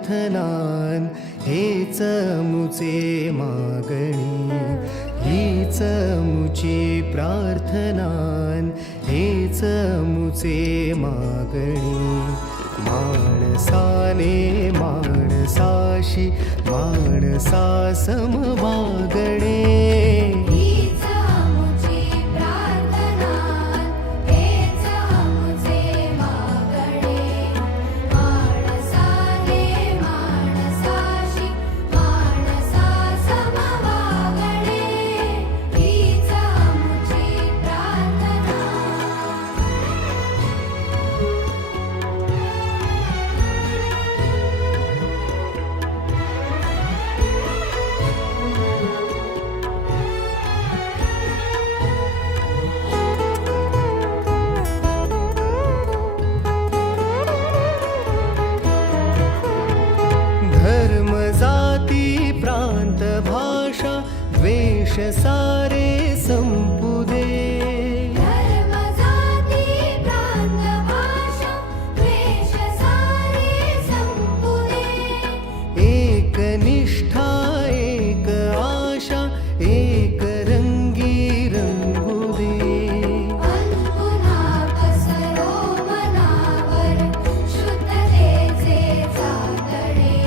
प्रार्थनान हेच मुचे मागणी, हीच मुची प्रार्थनान हेच मुचे मागणी. माणसाने माणसाशी माणसा सम वागणे, हीच मुची प्रार्थना हेच मुचे मागणे. माणसाने माणसाशी माणसा सम वागणे, हीच मुची प्रार्थना. धर्म जाती प्रांत भाषा द्वेष सारे संपू दे. धर्म जाती प्रांत भाषा द्वेष सारे संपू दे. एक निष्ठा एक आशा एक रंगी रंगू दे. पुन्हा पसरो मनावर शुद्धतेचे चांदणे.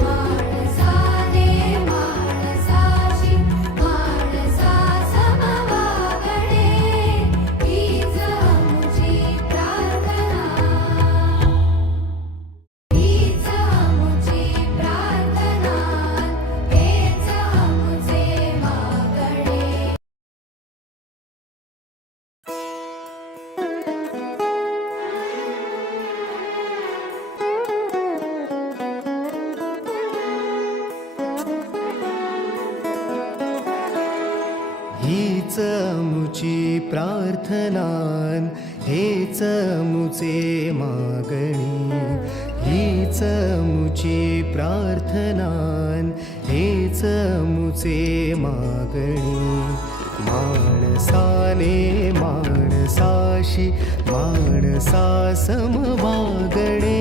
माणसाने माणसाशी माणसा सम वागणे, हीच मुची प्रार्थना. हीच मुची प्रार्थना हेच मुचे मागणे. हीच मुची प्रार्थनान हेच मुचे मागणी, हीच मुची प्रार्थनान हेच मुचे मागणी. माणसाने माणसाशी माणसा सम वागणे,